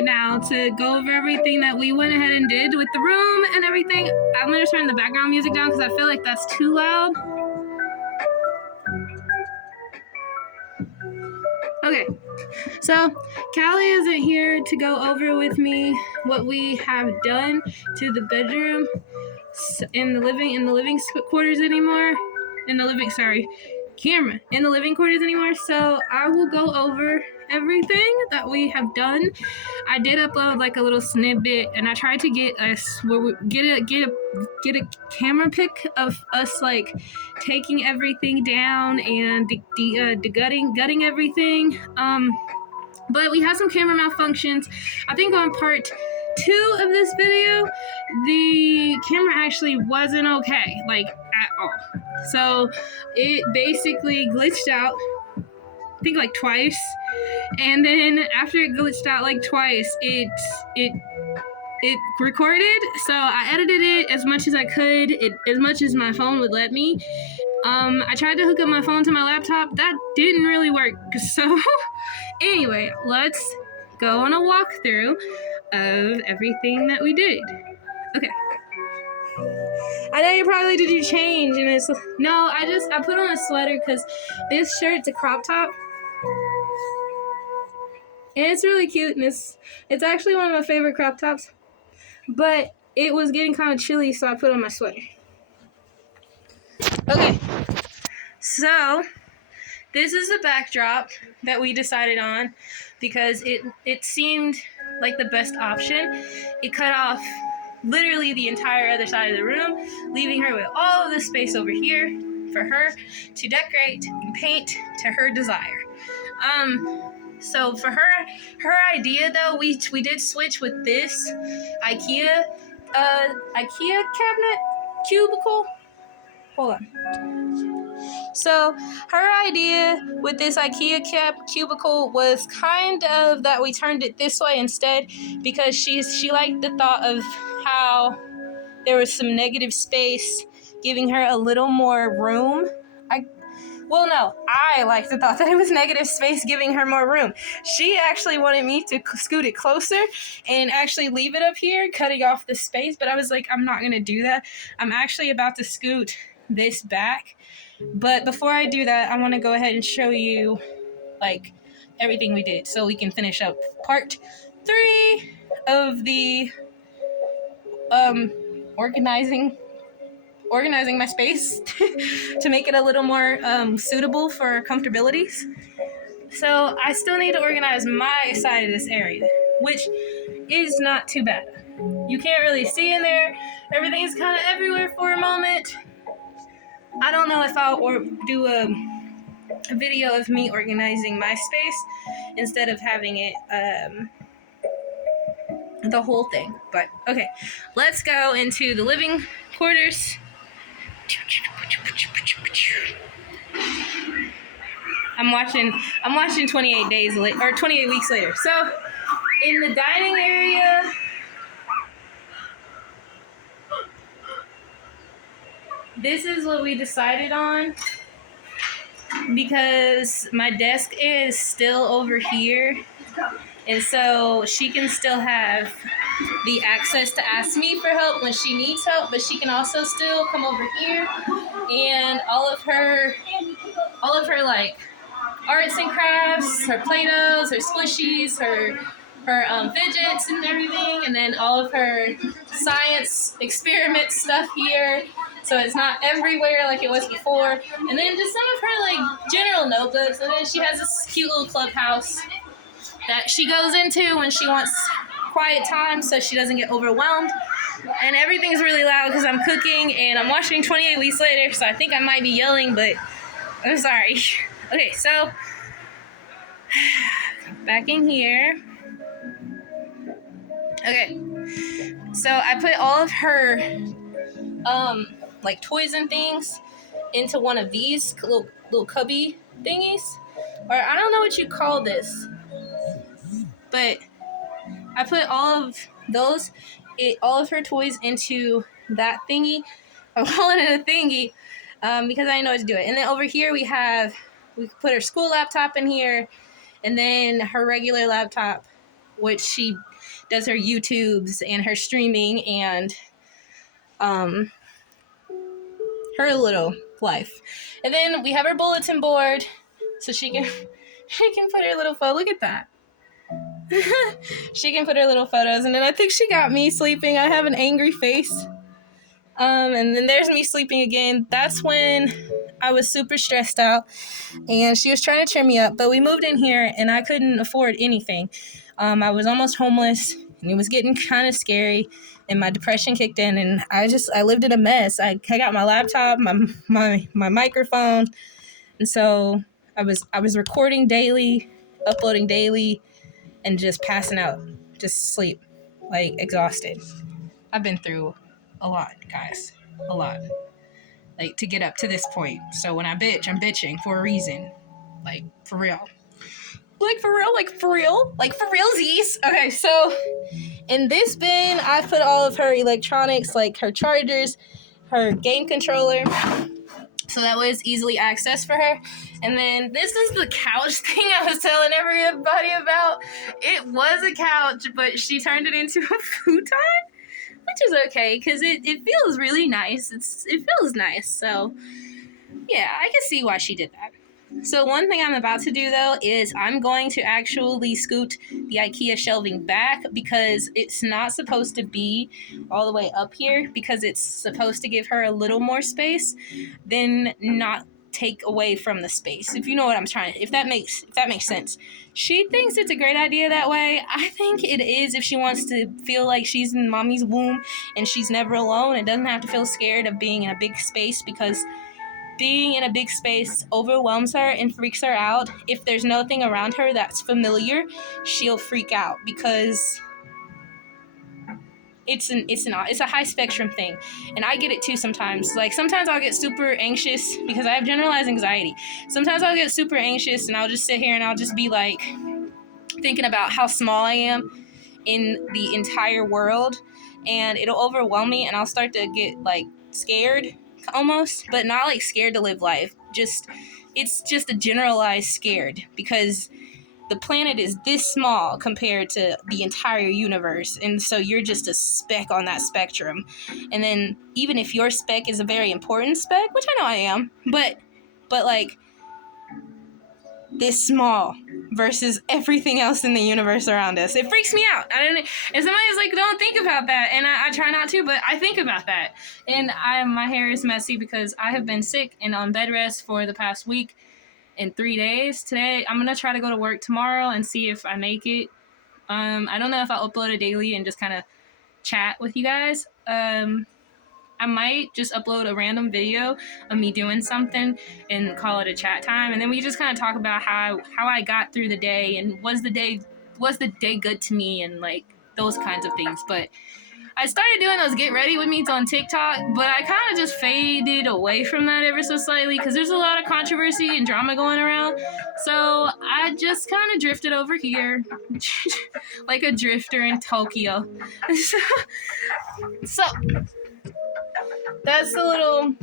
right now to go over everything that we went ahead and did with the room and everything. I'm gonna turn the background music down because I feel like that's too loud. Okay, so Callie isn't here to go over with me what we have done to the bedroom in the living quarters anymore. In the living quarters anymore. So I will go over everything that we have done. I did upload like a little snippet, and I tried to get us get a camera pic of us like taking everything down and gutting everything. But we had some camera malfunctions. I think on part 2 of this video, the camera actually wasn't okay, like at all. So it basically glitched out, I think like twice. And then after it glitched out like twice, it recorded. So I edited it as much as I could, as much as my phone would let me. I tried to hook up my phone to my laptop. That didn't really work. So anyway, let's go on a walkthrough of everything that we did. Okay. I know you're probably, did you change? And it's, no, I put on a sweater because this shirt's a crop top. And it's really cute, and it's actually one of my favorite crop tops. But it was getting kind of chilly, so I put on my sweater. Okay. So this is the backdrop that we decided on because it seemed like the best option. It cut off literally the entire other side of the room, leaving her with all of this space over here for her to decorate and paint to her desire. So for her idea though, we did switch with this IKEA cabinet cubicle. Hold on. So her idea with this IKEA cubicle was kind of that we turned it this way instead because she liked the thought of how there was some negative space, giving her a little more room. I like the thought that it was negative space giving her more room. She actually wanted me to scoot it closer and actually leave it up here, cutting off the space, but I was like, I'm not going to do that. I'm actually about to scoot this back. But before I do that, I want to go ahead and show you like everything we did so we can finish up part 3 of the organizing my space to make it a little more suitable for comfortabilities. So I still need to organize my side of this area, which is not too bad. You can't really see in there. Everything's kind of everywhere for a moment. I don't know if I'll do a video of me organizing my space instead of having it the whole thing. But okay, let's go into the living quarters. I'm watching 28 days later, or 28 weeks later. So in the dining area, this is what we decided on because my desk is still over here, and so she can still have the access to ask me for help when she needs help, but she can also still come over here, and all of her like arts and crafts, her Play-Dohs, her squishies, her fidgets and everything, and then all of her science experiment stuff here, so it's not everywhere like it was before. And then just some of her like general notebooks, and then she has this cute little clubhouse that she goes into when she wants quiet time so she doesn't get overwhelmed. And everything's really loud because I'm cooking and I'm watching 28 weeks later, so I think I might be yelling, but I'm sorry. Okay, so back in here. Okay, so I put all of her like toys and things into one of these little cubby thingies, or I don't know what you call this, but I put all of her toys into that thingy. I'm calling it a thingy because I didn't know what to do it. And then over here we put her school laptop in here, and then her regular laptop which she does her YouTubes and her streaming and her little life. And then we have her bulletin board so she can put her little photo. Look at that. She can put her little photos. And then I think she got me sleeping. I have an angry face. And then there's me sleeping again. That's when I was super stressed out and she was trying to cheer me up, but we moved in here and I couldn't afford anything. I was almost homeless and it was getting kind of scary and my depression kicked in and I lived in a mess. I got my laptop, my microphone. And so I was recording daily, uploading daily, and just passing out, just sleep, like exhausted. I've been through a lot, guys, a lot, like to get up to this point. So when I bitch, I'm bitching for a reason, like for real, like for realsies. Okay, so in this bin, I put all of her electronics, like her chargers, her game controller, so that was easily accessed for her. And then this is the couch thing I was telling everybody about. It was a couch, but she turned it into a futon, which is okay because it feels really nice. It feels nice. So yeah, I can see why she did that. So one thing I'm about to do though is I'm going to actually scoot the IKEA shelving back because it's not supposed to be all the way up here because it's supposed to give her a little more space, then not take away from the space. If you know what I'm trying to, if that makes sense. She thinks it's a great idea that way. I think it is if she wants to feel like she's in mommy's womb and she's never alone and doesn't have to feel scared of being in a big space, because being in a big space overwhelms her and freaks her out. If there's nothing around her that's familiar, she'll freak out because it's a high spectrum thing. And I get it too sometimes. Like sometimes I'll get super anxious because I have generalized anxiety. Sometimes I'll get super anxious and I'll just sit here and I'll just be like thinking about how small I am in the entire world, and it'll overwhelm me and I'll start to get like scared almost, but not like scared to live life. It's just a generalized scared because the planet is this small compared to the entire universe, and so you're just a speck on that spectrum. And then even if your speck is a very important speck, which I know I am, but like this small versus everything else in the universe around us, it freaks me out. And somebody's like, don't think about that, and I try not to, but I think about that. And my hair is messy because I have been sick and on bed rest for the past week and 3 days. Today I'm gonna try to go to work tomorrow and see if I make it. I don't know if I'll upload it daily and just kind of chat with you guys. I might just upload a random video of me doing something and call it a chat time, and then we just kind of talk about how I got through the day and was the day good to me and like those kinds of things. But I started doing those get ready with me's on TikTok, but I kind of just faded away from that ever so slightly because there's a lot of controversy and drama going around. So I just kind of drifted over here like a drifter in Tokyo. So that's the little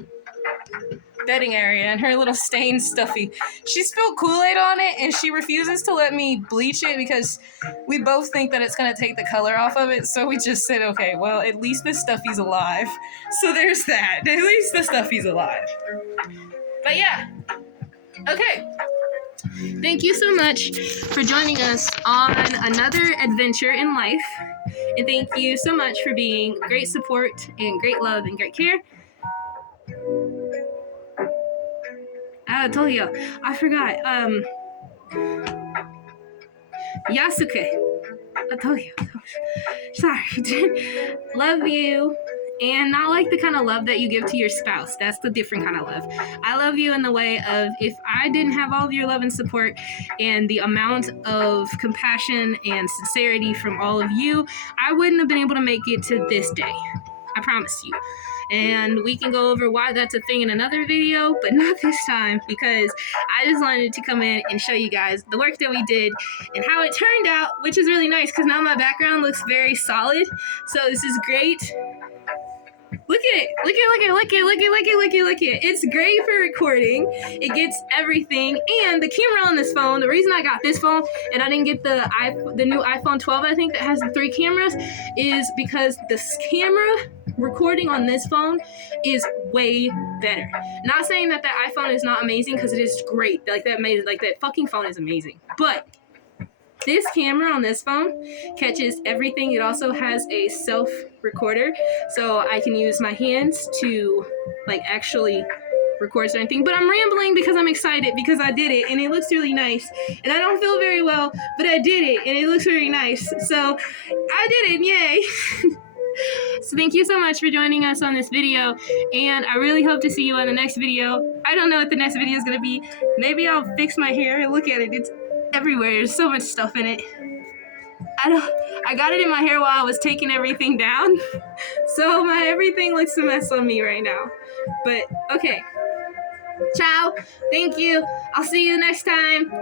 bedding area and her little stained stuffy. She spilled Kool-Aid on it and she refuses to let me bleach it because we both think that it's going to take the color off of it. So we just said, okay, well, at least the stuffy's alive. So there's that. At least the stuffy's alive. But yeah. Okay. Thank you so much for joining us on another adventure in life. And thank you so much for being great support and great love and great care. I told you, I forgot. Yasuke. I told you. Sorry. Love you. And not like the kind of love that you give to your spouse. That's the different kind of love. I love you in the way of if I didn't have all of your love and support and the amount of compassion and sincerity from all of you, I wouldn't have been able to make it to this day. I promise you. And we can go over why that's a thing in another video, but not this time because I just wanted to come in and show you guys the work that we did and how it turned out, which is really nice because now my background looks very solid. So this is great. Look at it. Look at it. It's great for recording. It gets everything. And the camera on this phone, the reason I got this phone and I didn't get the new iPhone 12, I think, that has the 3 cameras, is because this camera recording on this phone is way better. Not saying that iPhone is not amazing, because it is great. Like that fucking phone is amazing. But this camera on this phone catches everything. It also has a self recorder, so I can use my hands to like actually record certain. But I'm rambling because I'm excited because I did it and it looks really nice. And I don't feel very well, but I did it and it looks very nice. So I did it, yay. So thank you so much for joining us on this video, and I really hope to see you on the next video. I don't know what the next video is going to be. Maybe I'll fix my hair. Look at it. It's everywhere. There's so much stuff in it. I got it in my hair while I was taking everything down. So my everything looks a mess on me right now. But okay. Ciao. Thank you. I'll see you next time.